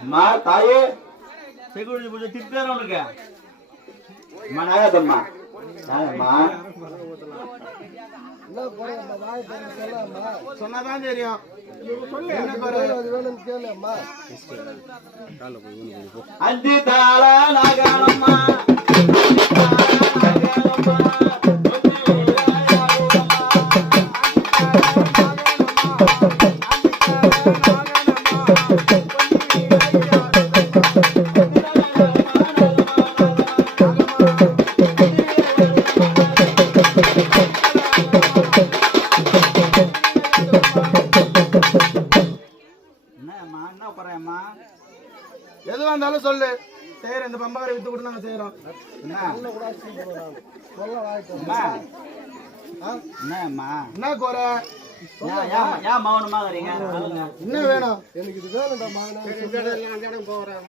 அம்மா தாயே செகுடி பூஜை திட்டார உனக்கு அம்மா நாகத்தம்மா நாகம்மா சொன்னாதான் தெரியும் அஞ்சு தாள நாகம்மா எதுவா இருந்தாலும் சொல்லு செய்யற இந்த பம்பகாரை வித்து கூட நாங்க செய்யறோம் என்ன குறை என்ன வேணும் எனக்கு இது வேணும்